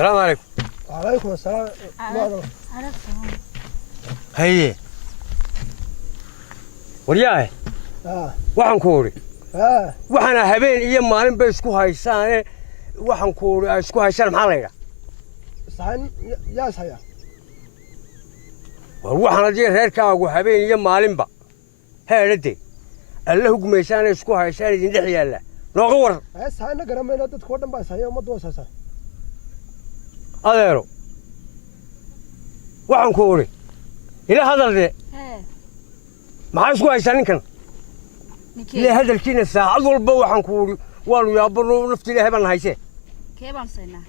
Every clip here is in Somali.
السلام عليكم. وعليكم السلام. هي ورياه waxaan ku ori waxana habeen iyo maalin bay isku haysaan waxaan ku ori ay isku haysaan maxaa la yiraahdaa sahan yaa saya waxaan hadii reerkaagu habeen iyo maalinba heelade alla hugmeysaan isku haysaan idin dhex yaala nooga war sahan garameyna dadku dhan baa sahay umad waasaysan adeero waxaan ku ori ila hadalde maxaa isku haysaan ninkan إلى هذا الكينا الساعة أول بوا حنقول والو يا برو نفتي له هبنا هايسه كيف أنسينا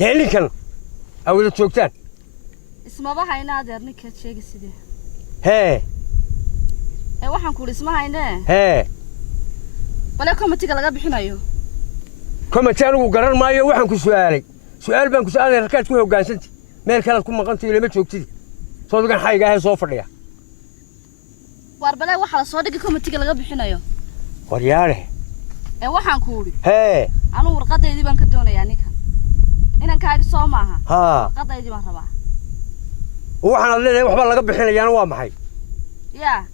يعني كان أول التوكتان اسمه بحاي نادر نكت شيء سيده ها واحد نقول اسمها هنا ها ولا كم تيجي لقى بحنا يو كم تانو قرر ما يو واحد كسؤالي سؤال بان كسؤالي ركعت كله وقاسنتي ما كانت كم مقنتي ولا ما توكتي صوت كان حاجة هاي صوفر ليها واربلا واحد صادق كم تيجي لقى بحنا يو ورياله واحد نقول ها أنا ورقة يدي بان كدونا يعني كان إن كان صومها ها ورقة يدي ما ربع وحنا اللي وحنا لقى بحنا يعني وامحي يا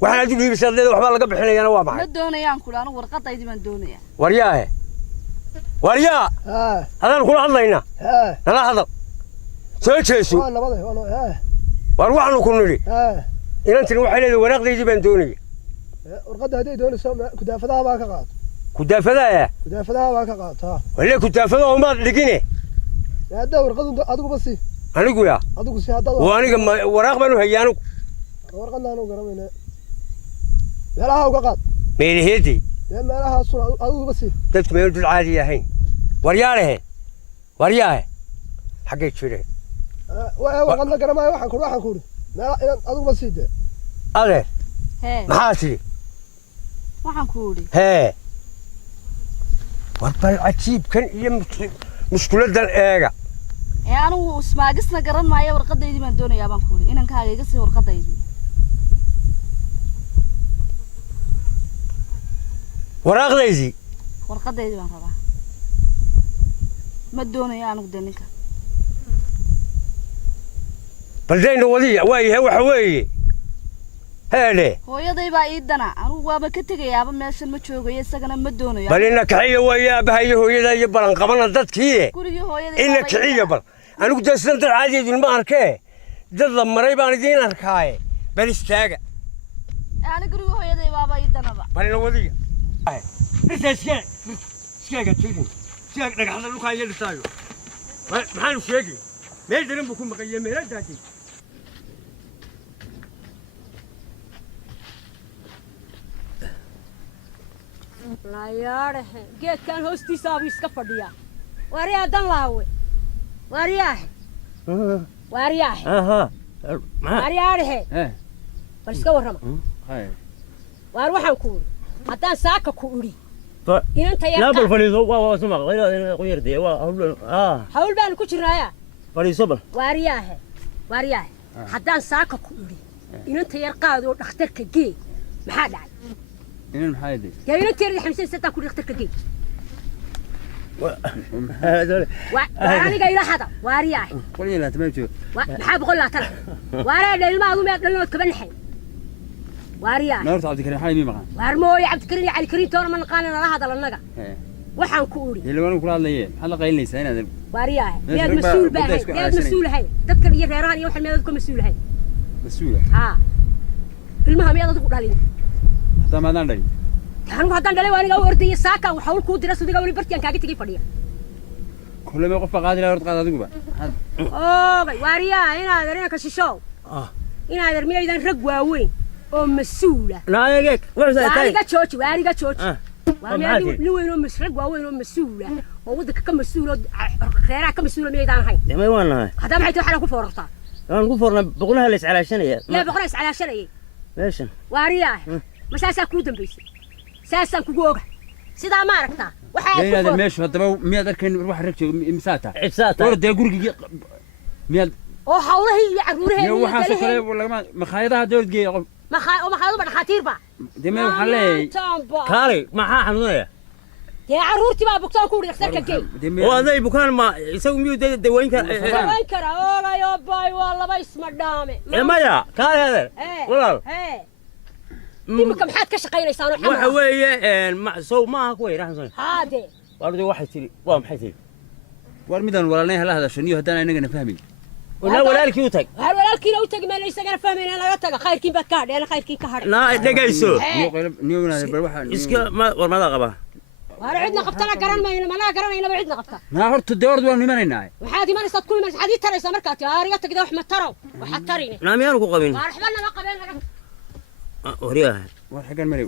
وحنا جبنا بس اللي وحنا لقى بحنا يعني وامحي ما دونا يعني كل أنا ورقة يدي من دونا يعني ورياه وريا هذا نقول الله هنا أنا هذا سويت أنا والله أنا وأروح نكون لي إن أنت نروح إلى ورقة يجي بندوني ورقة هذه دون السوم كدافعها ما كقاط كدافعها كدافعها ما كقاط ولا كدافعها وما لقينه هذا ورقة أدوك بسي أنا قويا أدوك بسي هذا وأنا ورقة منو هيانو ورقة نانو قرمينا لا لا وقاط مين هدي ما لها صورة أدوك بسي تدك ما يرد العادية هين ورياه حقيت شري ورقة قرمي واحد كوري لا أدوك بسي ده أغير هي محاسري واحد كوري هي والبال عجيب كان يم مشكلة ده الإيجا أنا اسمع قصنا قرن معي ورقة يدي من دونا يا بان كوري إن كان قصي ورقة يدي ورقة يزي ورقة يدي من ربع ما دونا يا أنا قدنيك بلدين ولية واي هو حوي هالي هو يضي بعيدنا أنا وما كنت جاي أبى ماشي المشوق يسقنا ما دونا يا بل إنك عيا ويا بهاي هو يدا يبرن قبلنا ضد كيه كوري هو يضي إنك عيا بل أنا قد أستنتر عادي في الماركة ضد مريبان دين أركاي بل استاجا أنا كوري هو يضي بابا يدنا بقى بل ولية إنت سكاجة تيجي سكاجة نك حدا لوكا يلي تايو محل سكاجة ما يدري بكون مقيم ميلاد داتي لا ياره جيت كان هوستي سافيس كفديا واريا دن لاوي واريا واريا واريا بس كورما هاي وار waxaan ku hadaan saaka ku uri inta لا بل فليسو waa suma qeyra qoyirtay waa hawl baan ku jirnaa faliiso bal wariya hadaan saaka ku uri inta yar qaado dhakhtarka gee maxaa dhacay إنن محايدي يا إنن تيري حمسين ستة كل يختار كجيل وأنا جاي لحظة وارياه قولي لا تمام شو بحب أقول لا ترى واريا الماضي ما يقدرون كمان الحين وارياه نورت عبد الكريم حالي مي مقام وارموي عبد الكريم على الكريم تور من قانا لا هذا للنجا وحن كوري اللي وانا كل هذا ليه حلا قايل لي سنة ذا وارياه يا مسؤول بقى يا مسؤول هاي تذكر يا ريران يوحنا ما يذكر مسؤول هاي مسؤولة المهم يلا تقول عليه ما داري كانوا هذان دلوا أنا قاعد أردي ساكا وحاول كود درس ودي قاعد برتيان كاجي تجي فديا كل ما يقف قاعد لا يرد قاعد أدوبه واريا هنا درينا كشيشوا هنا درمي إذا رجوا وين مسؤولة لا يجيك واريا تشوش واريا تشوش واريا لو إنه مسرق وإنه مسؤولة وودك كم مسؤولة خيرك كم مسؤولة ميدان هاي ما يوانا هذا ما حيتوحنا كفورتا أنا كفورنا بقولها ليش على شنية لا بقولها على شنية ليش واريا مساسا كودن بيس ساسا كوجوغ سيدا ما ركتا وحاجة هذا ماشي هذا ما مية ذاك كان روح ركشة مساتا ورد يقولك مية حوله يعروره يا واحد سكري ولا ما مخايدها دور جي ومخايدها بدنا خطير با دي ما حلي كاري ما حنونية dee carruurtii baa bugtaan ku dhigay sarka geey وهذا بكان ما يسوي ميو دوين كان waan kara oolayo bay waa laba isma dhaame ما يا كان هذا والله imika maxaad ka shaqaynaysaa oo waxa weeye ma soo ma ku weerahan haade wardi waxay tiri waa maxay tiri war midan walaalnay hala hada shaniyo hadana inaga fahmin wala walaalkii u tag hal walaalkiina u tag meel isaga fahmayna laga taga khayrkii baad ka hadheen khayrkii ka hadhay na dhagayso niyowna bal waxa iska war mada qaba war cidna qabtana garan mayno ma la garanayna ba cidna qabta na horta doord waan nimanaynaay waxaad imanaysaa ku imanaysaa hadii taraysaa markaa taariga tagda wax ma taro waxa tarini na miyaan ku qabin war xabana ma qabeen laga وريها ورحقان مري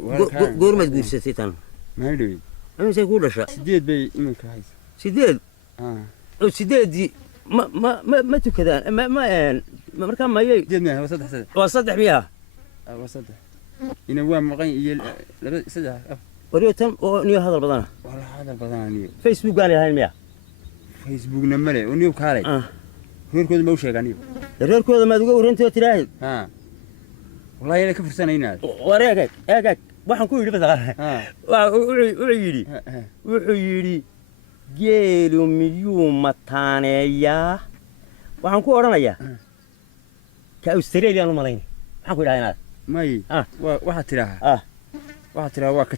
قور ما تقول ستيتان ما يدري أنا سيقول لشا سديد بي إمك هاي سديد أو سديد دي ما تكذا ما مركان ما يجي سديد مياه وصدح سدح وصدح مياه وصدح ينوام مغين يل سدح وريها تم ونيو هذا البضانة والله هذا البضانة نيو فيسبوك قال هاي المياه فيسبوك نملي ونيو كاري غير كود موشي قانيو غير كود ما تقول أنت تراهي والله أنا كفر سنة هنا وريك هيك waxaan ku yiri badal waa yiri geelu miyuu mataaneeya waxaan ku oranayaa ka Australia ma malayn waxaan ku yiraahdaa may waxa tiraha waa ka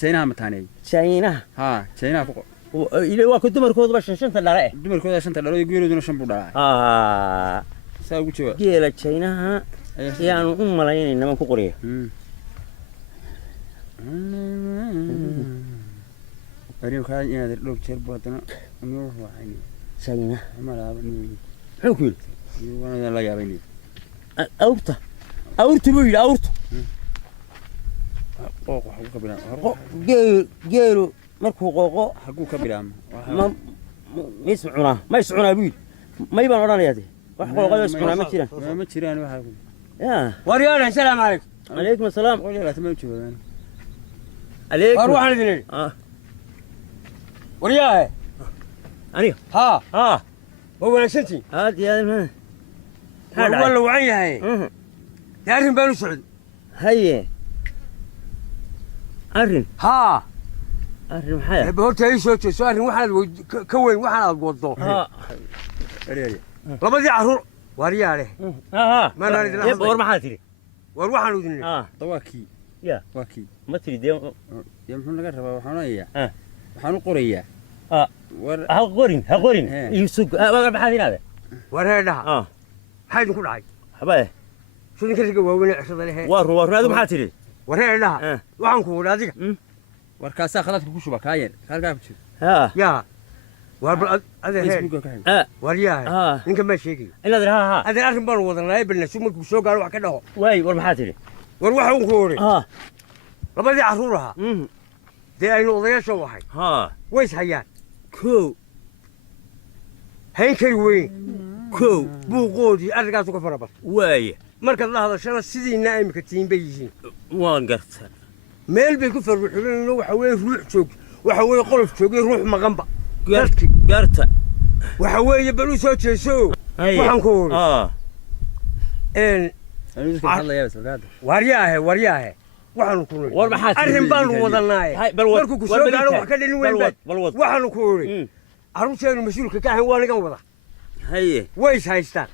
China mataaneey China China ile waa ku dumarkooda shanta dhare dumarkooda shanta dhare geeluduna shan buu dhalay saa ugu jawaab geela China yaanu u malaynayna ma ku qoriyo أريد كذا يعني لو تشرب بطنا نروح وعيني سجنة ما لا بني حكول وانا لا يابيني أورت بيل أورت قوق حقوق بلا جيرو مركو قوق حقوق بلا ما يسمعنا بيل ما يبان ورانا يدي وحقوق يسمعنا ما تشيران وحقوق يا وريانا السلام عليكم عليكم السلام قولي لا تمام تشوف عليكم أروح على الاثنين ورياه أني ها هو سنتي هذه هذا والله وعيها هي تعرفين بنو سعود هي أرن أرن حياة بهرت هي شو أرن واحد كوين واحد الوضو لما دي عرور ورياه له ما نريد له يبقى ورما حاتري وروح على الاثنين طواكي يا واكي ما تريد يوم حنا نقرب وحنا إياه وحنا قرية هقورين يسوق بحاذين هذا ورهنا حاجة نقول عاي حبايب شو نكرك وين عشرة له ور هذا محاتري ورهنا وعنكو هذيك وركاسة خلاص كوشوا بكاين خارج يا وربل هذا ورياه إنك ما شيء إلا هذا أخر مرة وضعنا يبلنا شو ممكن شو قالوا كده واي ورمحاتري وروح ونكوري لما دي عرورها دي أي نوضية شو واحد ويش حيان كو هين كيوين كو بوقودي أرجع سوق فرابط واي مركز الله هذا الشيء سيدي نائم كتيم بيجين وانقرت ميل بيكفر بحولين لو حوي روح شوق وحوي قلف شوق يروح مغنبة قرت وحوي يبلو سوتش شو وحنكور إن الله يا بس ورياه waxaanu ku leeyahay war maxaa arrin baan wadanaay markuu ku soo gaaro wax ka dhin weyn waxaanu ku leeyahay arrinteenu mas'uulka ka ahay waa laga wada haye way haystaan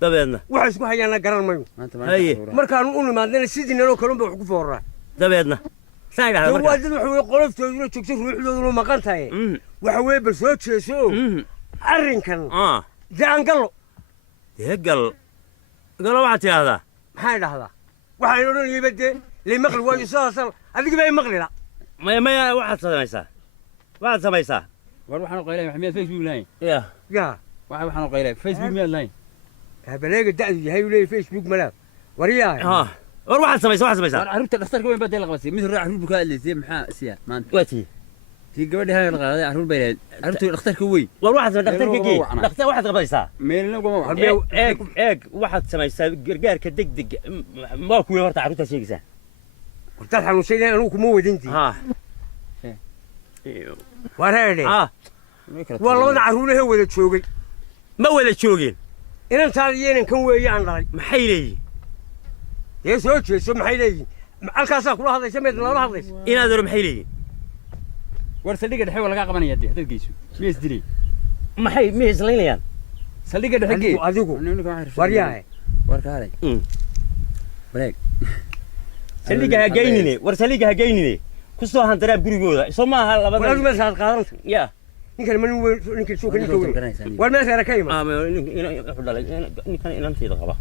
dabeedna waxa isku hayana garan mayo haye markaanu u nimaadna sidii nalo kalunba wax ku fooraa dabeedna saayda markaa waa dad wax qoloftoodu joogto ruuxdoodu maqan tahay waxa way bal soo jeeso arrinkan jaangal waxa tiyaada maxay dhahdaa waxay oran yibade لي مقل واجي صار هذيك باي مقلي لا ما واحد سميسا وروح انا قيله محمد فيسبوك لاين يا واحد قيله فيسبوك مال لاين هبلاقي دعي هي ولا فيسبوك ملا ورياه وروح سميسا عرفت الاختار وين بدل الغسيل مثل راح عرفت بكاء اللي زي محا سيا ما انت واتي في قبل هاي الغاده عرفت بين عرفت الاختار كوي وروح الاختار كي الاختار واحد قبيسا ميل لو ايك واحد سميسا قرقارك دق ما كوي ورت عرفت شيء قلت له شيء أنا كم ودنتي ورهني والله أنا عروله هو اللي تشوقي ما ولا تشوقين إن أنت هذين كم ويان راي محيلي يسوي شو محيلي الكاسة كل هذا سميت الله هذا إن هذا محيلي saldhigga dhexe waa laga qabanaya dad geyso miis dilay maxay miis leynayaan saldhigga dhexe adigu waryahay warkaalay bareeg saldhigga ha geynine war saldhigga ha geynine ku soo handaraab gurigooda soo ma aha labada war ma saad qaadanta ya ninkan man weyn ninkan soo kan weyn war ma saara kayma wuxuu dhalay ninkan inanteeda qaba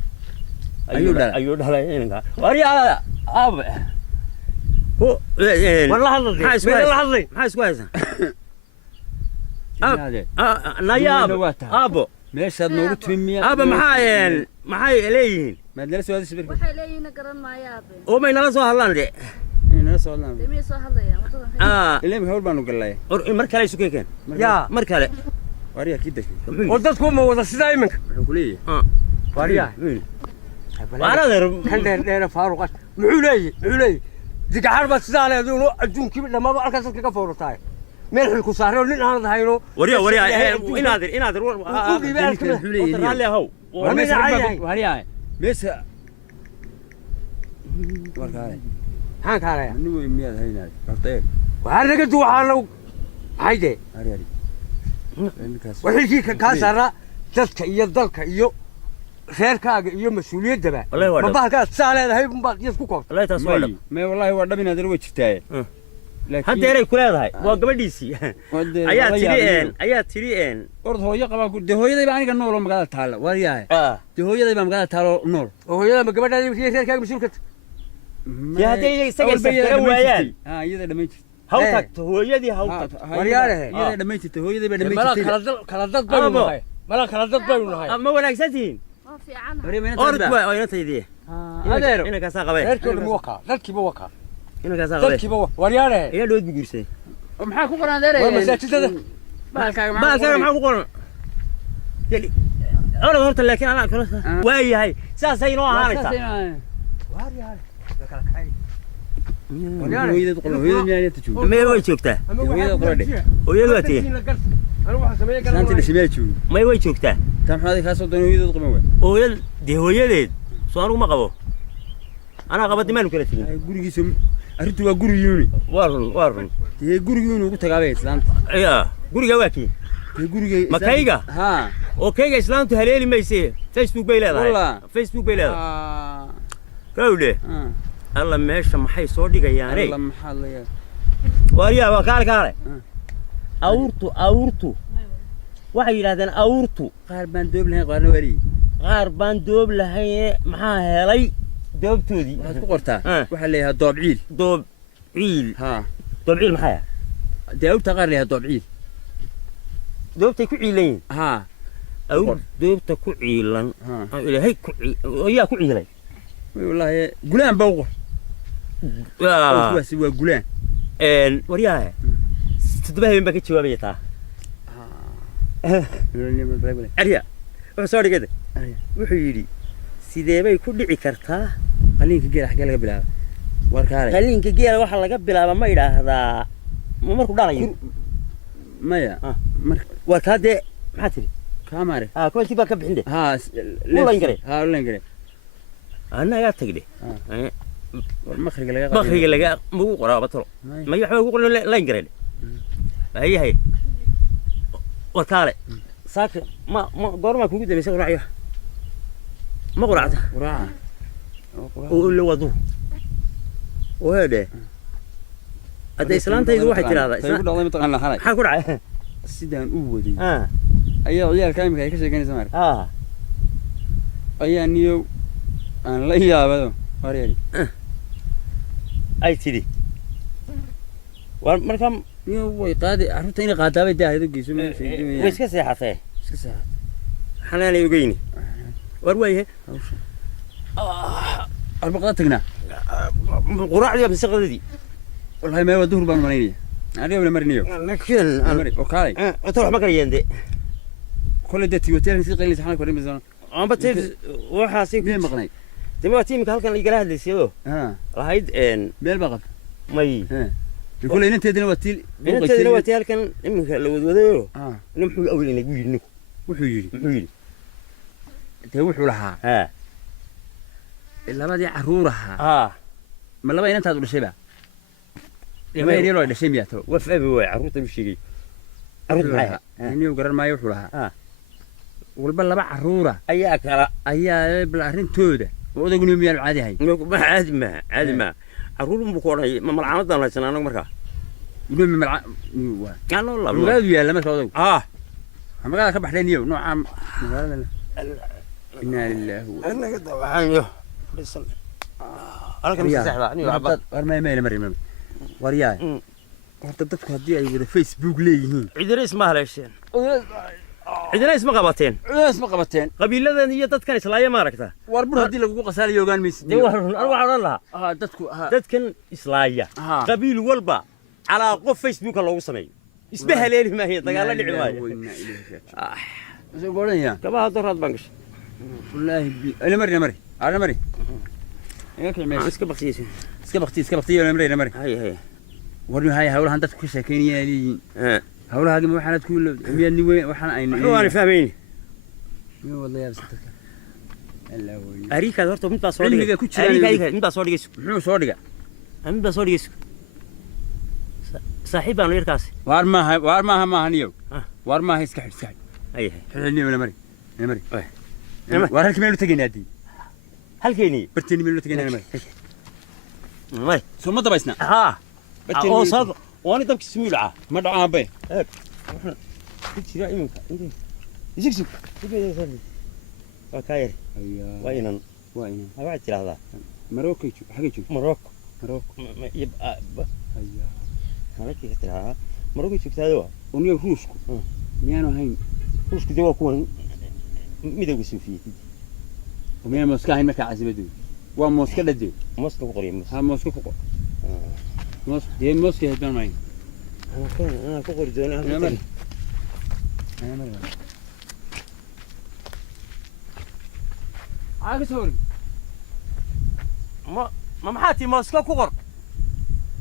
ayuu dhalay inanka waryaada aab والله هذا maxaa isku haysan nayaab aabo meeshaad noogu timiya aaba maxay leeyihiin maadnala soo hadis birka waxay leeyihiin garan maayaabe oo may nala soo hadlaan de nala soo hadlaan demiyay soo hadlayaan wadadan ilaa hawl baanu galay mar kale isu keen ya mar kale wariya kidda oo dadku ma wada sidaa iminka wuxuu ku leeyahay wariya waanadeer kan dheer faaruq muxuu leeyahay digaxar baa sidaa leedahay adduunkii dhammaado halkaas ka foortaay meel xil ku saaray nin aan hayno wariya inaadir waraale haw wariya meesha warkaalay haan kaalay nin weyn miyaad haynaad hortay waxaa naga duwaxaana hayde wariya wixii ka saara dadka iyo dalka iyo reerkaaga iyo mas'uuliyadaba ma bahalkaas saa leedahay baad isku koobtay wallahi taas waa dhab ma wallahi waa dhab inaad way jirtaa haddeeray ku leedahay waa gabadhiisii ayaa tiri ord hooyo qabaa ku hooyadayba aniga nool oo magaalada taala wariyahay hooyadayba magaalada taalo nool oo hooyada ma gabadhaada iyo reerkaaga mas'uulka hadday isaga safara waayaan iyada dhammayn jirta haw tagto hooyadii haw tagto waryaare iyada dhammayn jirta hooyadayba dhammayn jirta kala dad baynu nahay mala kala dad baynu nahay ma wanaagsan tihiin orod waa ina taydii adeero ina ka saqabay reerkooda ma waka dadkiiba waka ina ka saqabay dadkiiba waryaare ayaa dood bugursay maxaa ku qoran deeray waa masaajidada baalkaaga maxaa ku qoran yeli orod horta laakiin ana kala waayahay saasay noo ahaanaysa waryaare hooyadad qoran hooyada miyaa inta joogto may way joogtaa hooyada qoran hooyadu waa tii anigu waxa sameeyay garan saanta dhishimee joogo may way joogtaa tan maxaad ka soo doonay hooyadad qoran way hooyadeed soo anigu ma qabo anaa qaba dimaan kala tigin gurigiisa arrintu waa gurigiini waa run dee gurigiinu ugu tagaabay islaanta ya guriga waa kii dee guriga ma kayga ha oo kayga islaantu haleeli mayse Facebook bay leedahay Facebook bay leedahay kawle alla meesha maxay soo dhigayaane alla maxaa la yaa wariya waa kaale awrtu waxay yiraahdeen awrtu qaar baan doob lahayn qaarna wari qaar baan doob lahayn maxaa helay doobtoodii waxaad ku qortaa waxa leeyahay doob ciil ha doob ciil maxaa dee awrta qaar leeyahay doob ciil doobtay ku ciilan ha awr doobta ku ciilan ilaahay ku ayaa ku ciilay wallahi gulaan bawqo waa gulaan waryaha toddoba habeen baa ka jawaabaya taa arya wuxuu soo dhigay wuxuu yidhi sidee bay ku dhici kartaa qaliinka geela xagee laga bilaaba warkaale qaliinka geela waxa laga bilaaba ma idhaahdaa markuu dhalayo maya warkaa dee maxaa tiri kaamare kuwankii baa ka bixin de ulan gare annagaa tagdhe makriga laga magu qoraa batalo may waxba ugu qoran layn gareedhe ayahay warkaale saaka ma goormaa kugu dambaysa quraacyo ma quraacda oo la wado oo heedhe hadda islaantaydu waxay tiraahdaa maxaa ku dhacay sidaan u waday ayaa ciyaalka imika ay ka sheeganaysa maar ayaa niyo aan la yaabado wareeri ay tidhi war marka niyo way qaadi arrinta inay qaadaabay daahaydo geyso way iska seexatee xanaanay ogeyni war waayahay arbaqada tagnaa quraacdii waa bisaqadadii wallahi ma waa duhur baan malaynaya adiga wala marinayo laakiin oo kaalay wata wax ma kariyeen de kole de tiyotel si qaylis xana korin bisan amba teed waxa si ku maqnay dima tiimka halkan la igala hadlaysiyo lahayd meel baqab may kole inanteedina waa tiil inanteedina waa tiil halkan iminka la wadwadayo nimxuu awil inagu yidhi wuxuu yidhi de wuxuu lahaa labadii caruur ahaa ma laba inantaad u dhashayba ما يريلو ده شيء مياتو وفأ بواي عروض بشيء عروض معها إني وقرر ما يوحولها والبلا بقى عرورة أياك أيا بالعرين توده وده يقولوا ميال عادي هاي ما عادي ما عرور بكورة ما ملعمة الله سنة أنا مركا يقول من ملع قال والله ما يا لما صادق ما قال كبح لين يوم نوع عام إنا لله أنا قد وحانيو أنا كم سحبة أنا عبد ما مري ورياي أنت تدخل هدي أي فيسبوك ليه عيدنا اسمها ليش عيدنا اسمها قبتين اسمه قبتين قبيلة ذي هي تتكن إسلاية ما ركتها واربر هدي لك قصالي يوغان ميس أروح على الله تتكن إسلاية قبيل والبا على قف فيسبوك الله وسمي اسمها ليه ما هي تقال لي عواية شو قولين يا كبها ضرات بنكش والله أنا مري اسكبختي ولا مري هي ورني هاي هؤلاء هندت كل سكينية لي هؤلاء هاجم وحنا تقول ميال نوي وحنا عين هو أنا فاهمين والله يا بس الله أريكا دورته من تصوري أريكا من تصوري جسوا محمود صوري من تصوري جسوا صاحب أنا يركاس وارما ما هنيو وارما هي سكحل أيه حلني ولا مري وارهل كمينو تجيني هدي هل كيني برتيني مينو تجيني مري ثم ضبيسنا أو صاد وأنا دمك سميلعة ما دعاه به كنت راعي منك يزكزك وكاير وينن هواي هذا مروكي حقيقي مروكو يبقى هذا كيف ترى مروكي شو كتادوا ونيو روسكو ميانو هين روسكو دوا كون ميدو سوفيتي وميانو مسكا هين مكا عزبدو ومسكا لدو مسكو قريب ها مسكو فوق دي مسكا هدون معي أنا كقول زين أنا مري عاقل صوري ما محاتي مسكو كقر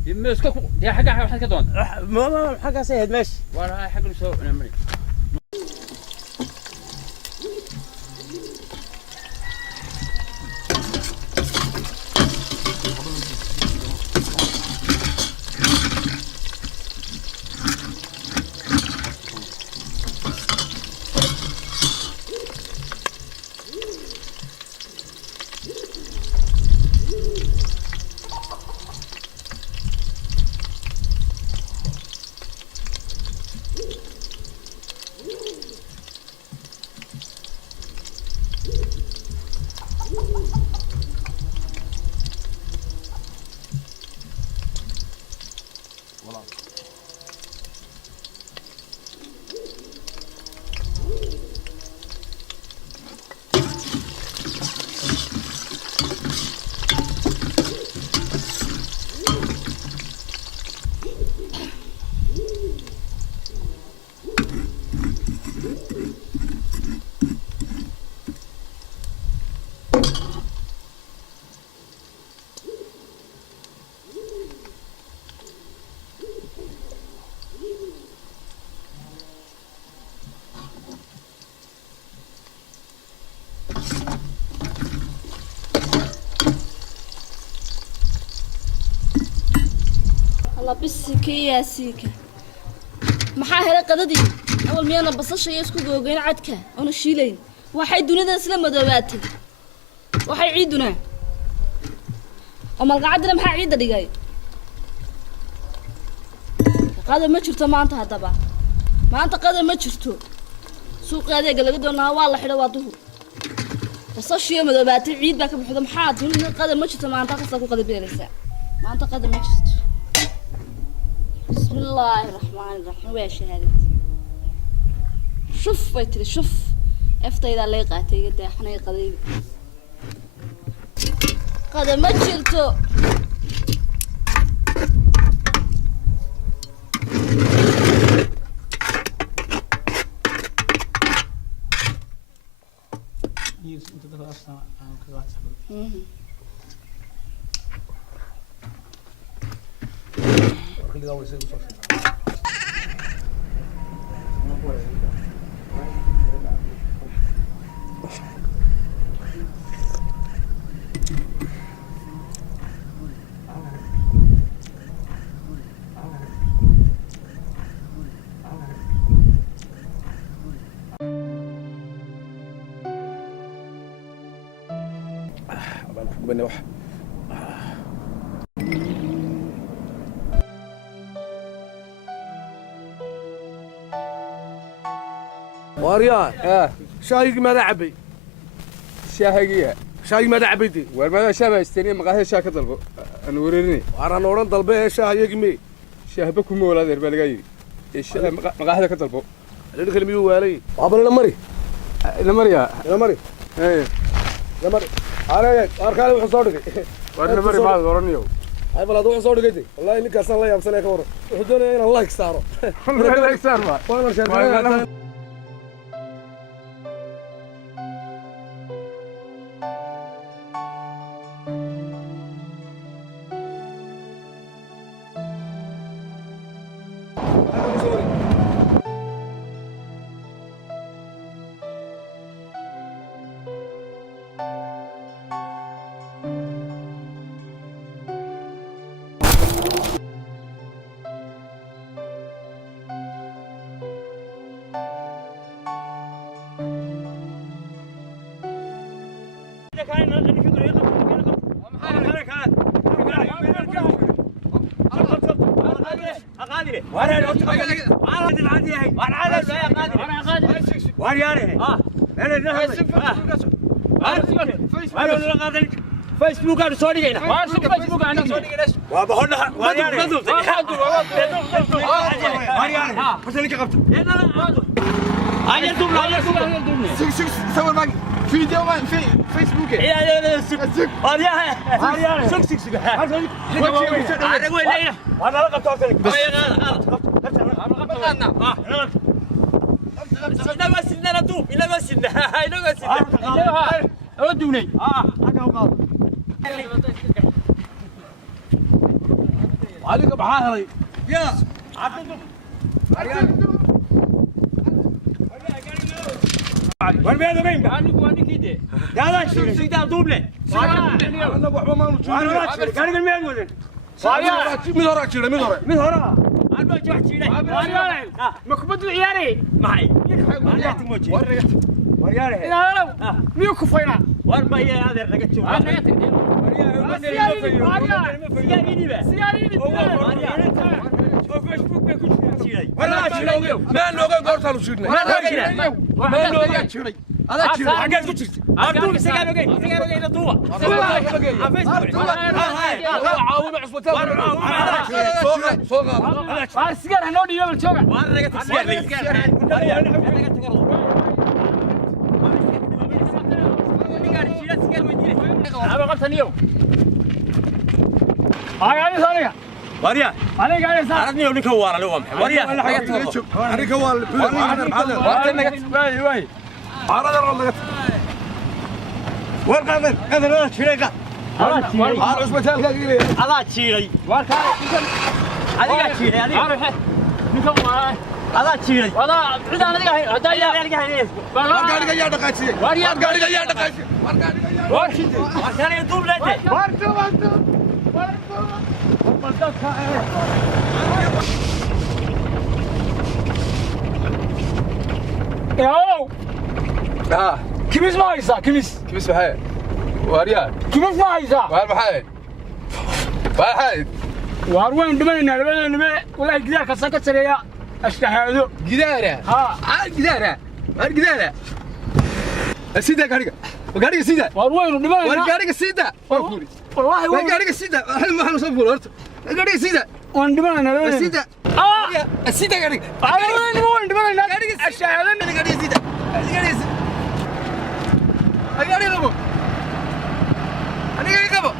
مسكو دي حاجة كدون ما حاجة سهل ماشي ولا حاجة لسه أنا مري بسك يا سيكا maxaa helay qadadii awal miyana basashay isku googeen cadka oo shiilayn waxay dunida isla madoobaatay waxay ciiduna oo malqacadna maxaa ciida dhigay qada ma jirto maanta hadaba maanta qada ma jirto suuqadeega laga doonaa waa la xidhay waa duhur basashay madoobaatay ciid baa ka buuxda maxaa dunida qada ma jirto maanta qasa ku qada beeraysa maanta qada ma jirto بسم الله الرحمن الرحيم ويا شهادتي شوف بيتري شوف افتى إذا لقيتي قد احنا قضيب قد ما جرتو اللي قاوي يصير بصوت بني واحد واريان شايق ماذا عبي شاهقية شايق ماذا عبيتي والماذا شابه استني مقاهي شاكة طلبه نوريني وانا نوران طلبه شايق مي شاهبكم ولا ذي بالجاي مقاهي كطلبه اللي دخل ميو والي بابا لمري لمريا لمري ايه لمري انا اركان وحو سو دغي وانا مري ما ورنيو هاي بلا دو سو دغيتي والله اني كاسان لا يابسنay ka war wuxuu doonayay inaan like saaro like saar ma وانا sheekay فيسبوك أنا صوري جينا. فيسبوك أنا صوري جينا. وبهنا واريانه. واريانه. بس أنا كقبت. أنا دوم لا دوم. سك سوي معك فيديو في فيسبوك. يا سك. واريانه. سك. أنا أقول ليه. أنا لا قبت أصلك. بس. إلا ما سيدنا ندوم. إلا ما سيدنا. إلا ما سيدنا. ودوني. عليك بحاهري يا عبد وين بيها مين؟ أنا كده. لا لا شو سيدا دوبله. انا وحبه ما نجي انا قال المين ولد. من وراك شيله من وراك من ورا. انا بجي واحد شيله. مكبد العياري. معي. انا تموتي. ورياله. لا ميو كفينا. واربع يا هذا رجعت شوف. فيسبوك بيكون شيء. ولا شيله ما لوغا غورتالو شيدنا ما لوغا شيله هذا شيله حاجه كنت ارجوك سيجارو جاي ندوا عاون عصبته سوق السيجار هنودي يوم الشوكه وانا رجعت السيجار أنا قلت اليوم. هاي أنا ثانية. وريا. أنا قاعد أسافر. عرفني ولي كوار لهم. وريا. أنا كوال. واي. عرض والله. ورقة هذا لا شيء عصبته الكاكيلي. على شيء. ورقة. على شيء. عارف. نكمل. على شيء. والله عند أنا دقيقة. هدايا. قاعد يا دقاتي. قاعد يا دقاتي. عشان يدوم لده. ياو. كميس ما يسا كميس. كيف بحال؟ واريان. كميس ما يسا. بحال. بحال. وين دمنا ولا جدار كسكت سريع اشتهادو. جدارة. جدارة. جدارة. سيدا قاريك سيدا. وين دمنا. قاريك سيدا. والله وين قاريك سيدا. هل ما نصبوا الأرض. قاريك سيدا. وين دمنا. سيدا. سيدا قاريك. وين دمنا. اشتهادو. قاريك سيدا. قاريك سيدا. قاريك أبو. أنا قاريك أبو.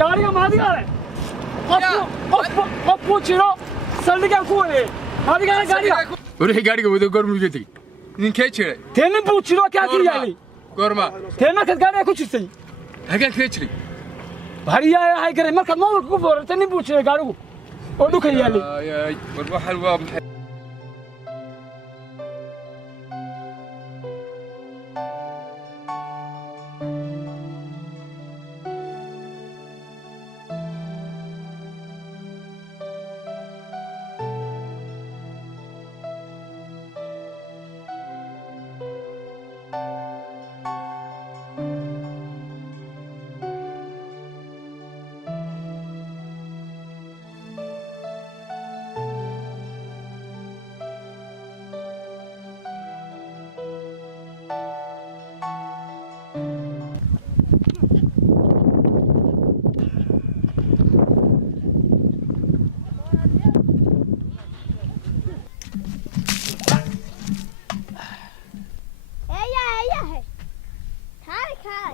gaariga maadiga qof buu jiro saldhigaan ku wareey maadiga gaariga wixii gaariga wada goor muddo tagay ninkee jiray teenin buu jiro ka ku yaalay goorma teen markaad gaariga ku jirtay hagaan kee jiray hariyaa hay garay markaad moolka ku foortay nin buu jiray gaarigu oo dhuka yaalay ay war waxa waa maxay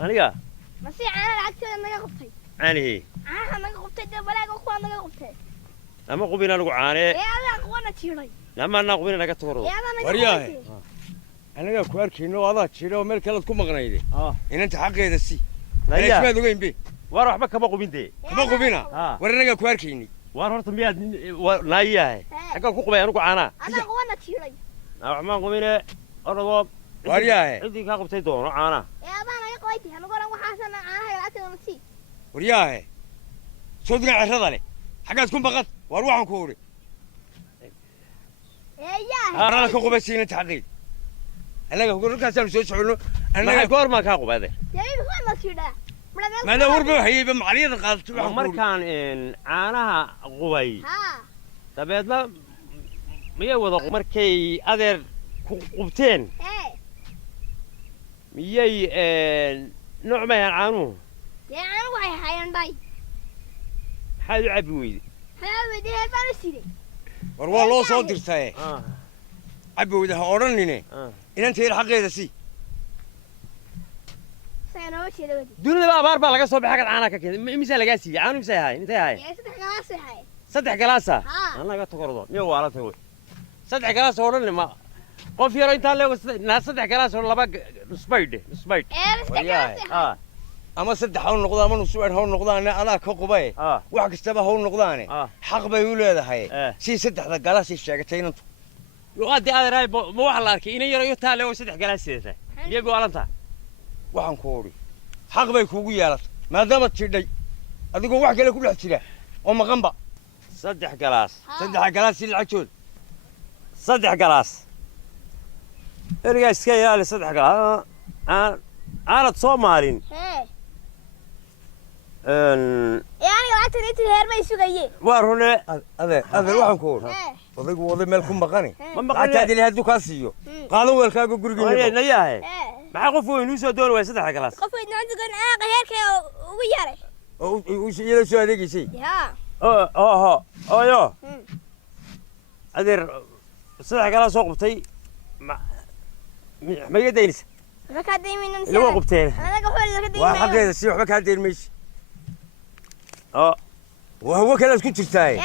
aniga masii caana lacagteeda naga qabtay caanihi caanaha naga qabtay dee balaaga kuwaa naga qabtay ama qubin anigu caanee adaa kuwana jiray ama anaa qubin naga tagoro waryahay anagaa ku arkayno oo adaa jira oo meel kalead ku maqnayde inanta xaqeeda si maad ogeyn be waar waxba kama qubin dee kama qubina war anagaa ku arkayni waar horta miyaad naayahay xaggaan ku qubay anigu caanaa adaa kuwana jiray waxmaan qubine orodoo waryahay ciddii kaa qabtay doono caanaa adaa naga qabaytay anigu oran waxaasana caanaha lacagteeda na sii waryahay soodgan cirrada leh xaggaad ku maqan waar waxaan ku uri arada ka qubaysa inanta xaqeed anaga halkaasaanu soo soconno anaga goormaa kaa qubade maada warba hayayba macaliyada qaadato markaan caanaha qubay dabeedna miyay wada markay adeer ku qubteen miyay nooc mayaan caanuhu caanu waxay hayaan dhay maxaad u cabbi weyde baan u siday war waa loo soo dirtaye cabbi weyde ha odhanine inanteeda xaqeeda si dunidaba abaar baa laga soo baxay agad caanaa ka keenay imisaa lagaa siiyey caanu misay ahayn intay ahayn saddex galaasa anaga tagordo miya waala tago saddex galaas oo dhan ma qof yaro intaa leego saddex galaas oo laba nusbaydh ama saddex haw noqdo ama nusbaydh haw noqdaane adaa ka qubaye wax kastaba haw noqdaane xaq bay u leedahay si saddexda galaasay sheegatay inantu haddi adeeraay ma waxa la arkay inan yaro iyo taa leego saddex galaas sidataa miyay go'aalantaa waxaan ku odhi xaq bay kuugu yeelatay maadaama tidhay adigoo wax kale ku dhex jira oo maqanba saddex galaas saddexa galaas si lacagtooda saddex galaas erigaa iska ilaali saddex galaas aanad soo maalin aniga lacagtan intii heer bay sugayeen waa rune adeer waxaan ku odhi odaygu waday meel ku maqani lacagtaad ilahay hadduu kaa siiyo qaadan weelkaaga gurigenayahe maxaa qof weyn uu soo dooni waaya saddex galaas qof weyn naantigan aaqa heerkee ugu yaray iyada soo adeegaysay oyo adeer saddex galaas soo qubtay ma iga daynaysa ila waa qubteen waa xaqeeda si waxba kaa dayn maysi waa hawo kalead ku jirtaaye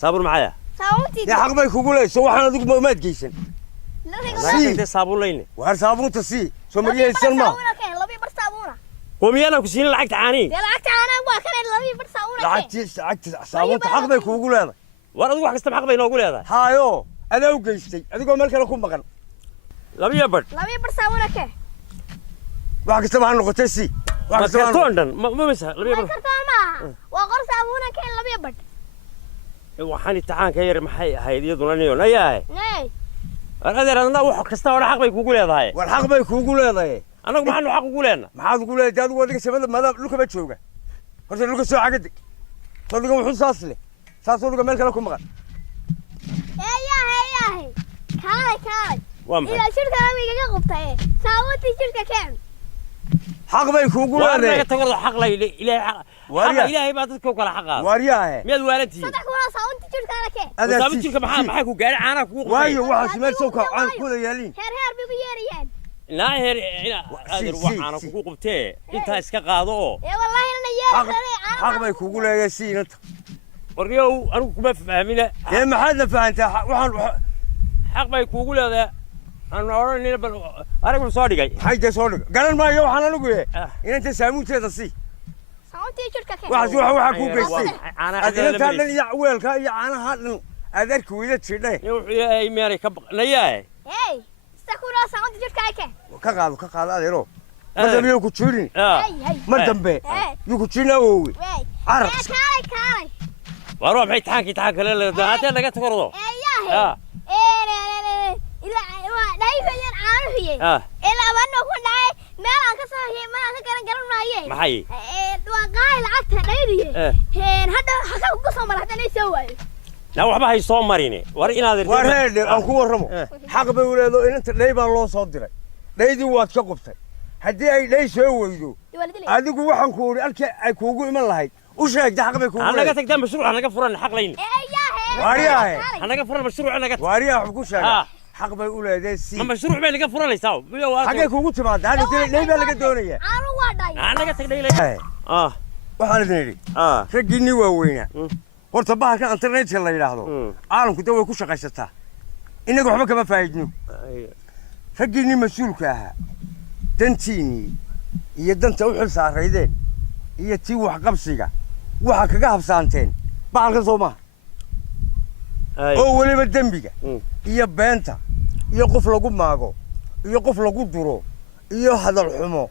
saabuun maxaya dee xaq bay kugu leyso waxaan adigu maad geysan saabuun layne waar saabuunta sii soo mariyaysan ma qoomiyaanaan ku siinin lacagta caanii lacagtii saabuunta xaq bay kuugu leedahay war adigu wax kasta xaq bay noogu leedahay haayo adaa u geystay adigoo meel kale ku maqan labiyo badh wax kastaba ha noqotay si kartoon dhan ma misa labiyo badh waxaan imtixaanka yar maxay ahayd iyaduna niyo nayahay adeer adna wax kasta oo xaq bay kuugu leedahay war xaq bay kuugu leedahay anagu maxaanu xaq ugu leenna maxaad ugu leedahay adigu adiga sabada maadaam dhulkaba jooga horta dhulka soo cagadi sodiga wuxuu saas leh saas odiga meel kale ku maqan waa maxay xaq bay kuugu leedahay naga tagordo xaq lay ilaahay baa dadka kala xaqaa waaryahay miyaad waalantii saabun jirka maxaa ku gaari caanaha kugu qubay waayo waxaas meel soo kacaan kuwada yaaliin naa heer adeer waxaana kugu qubtee intaa iska qaado oo xaq bay kuugu leedahay si inanta waryow anigu kuma fahmina dee maxaadna fahantaa waxaan xaq bay kuugu leedahay aan odhanina bal arigu soo dhigay maxay dee soo dhigay garan maayo waxaan anigu yahay inanta saamuunteeda si waxaas waxaa kuu geystay adinantaa dhan iyo weelkaa iyo caanaha dhan aad arki weyda tidhe wuxuu yahay meelay ka baqnayahay ka qaado adeero mar dambe yuu ku jirin mar dambe yuu ku jirin awoowe carab واروح بحيت تحاكي تحاكي لا هاتين لقيت تقرضه ايه إلا دايما عارفيه إلا أبغى أكون داي ما أنا كسر ما أنا كرن معي ما هي وقاي العكس دايري هذا حسب قصة مرة هذا يسوي لا وحبا هي صوم ماريني ورينا هذا ورهيد أنكو ورمو حق بيولادو إن أنت ليه بالله صدرك ليه واد كقبتك هدي أي ليه سويدو هذا جوا حنكوري أنك أكوجو من الله وشاك ده حق بيكون أنا قلت قدام مشروع أنا قفرن حق لين وارياه أنا قفرن مشروع أنا قلت وارياه حكوشة حق بيولادو سي مشروع بين قفرن يساو حق كوجو تبعد هذا ليه بالك الدنيا أنا قلت ليه waxaan idin idhi raggiinii waaweynaa horta bahalkan internetka la yidhaahdo caalamku da way ku shaqaysataa innaga waxba kama faa'idno raggiinii mas-uulka ahaa dantiinnii iyo danta u xil saaraydeen iyo tii waxqabsiga waxa kaga habsaanteen bahalkan soo maaha oo weliba dembiga iyo beenta iyo qof lagu maago iyo qof lagu duro iyo hadal xumo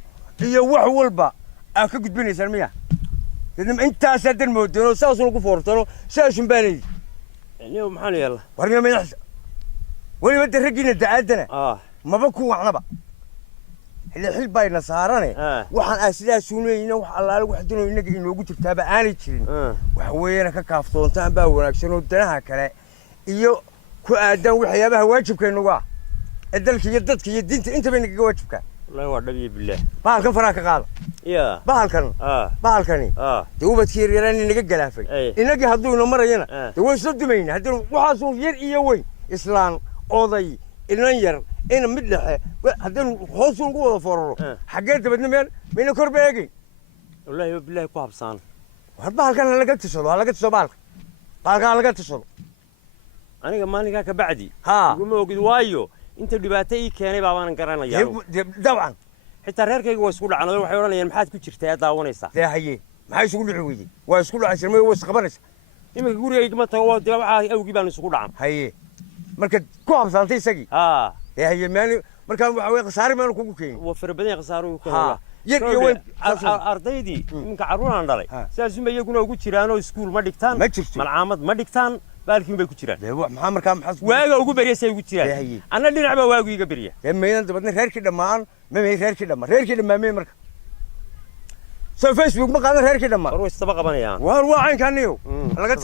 iyo wax walba aad ka gudbinaysaan miya لأن أنت سادر مودينو ساسون كفورتانو ساسون باني اليوم محل يلا ورنا ما يحس ولي بدي رجينا دعادنا ما بكون وحنا بقى اللي حل باينا سهراني وحن أسيا سونينا وحلا وحدنا ينقي إنه قلت تابع أنا تشرين وحوينا ككافتون تابع ونكسروا الدنيا كلا إيو كأدم وحيابه واجب كأنه واحد الدلك يدتك يدين أنت بينك واجبك الله وربي بالله بالكن فراك قال يا بالكن بالكني دوبة كثير يراني نجى جلافي إنك هذول مرينا دوبة صدمين هذول وحاسون ير إيوين إسلام أوضي النير إن مدلحة هذول حاسون قوة فررو حاجات بدنا من كرباجي والله بالله كواب صان بالكن أنا لقيت تصل أنا لقيت تصل بالكن أنا لقيت تصل أنا كمان كاك بعدي قوم وجد وايو أنت دباتي كاني بابان كرانا يا طبعا حتى ريركيga waa isku dhacnaa waxay oranayaan maxaad ku jirtaa daawanaysa haye maxay isku dhici weeyay waa isku dhacay ma was qabanaysa iminka gurigayga ma tago waa waxa awgi baan isku dhacan haye marka ku habsantay isagii haye maani marka waxa way qasaari maan kugu keenay waa farabadan qasaaro ku keenay yar iyo weyn ardaydii iminka caruuraan dhalay sidaas uma iyaguna ugu jiraan oo iskuul ma dhigtaan malcaamad ma dhigtaan baalkiin bay ku jiraan maxaa markaa maxaa waaga ugu bariyay ugu jiraan ana dhinac ba waagu iga bariya meedan dabadna reerkii dhamaan ma reerkii dhamaan marka soo Facebook ma qaadan reerkii dhamaan war way isdaba qabanayaan waa caynkaaniyo laga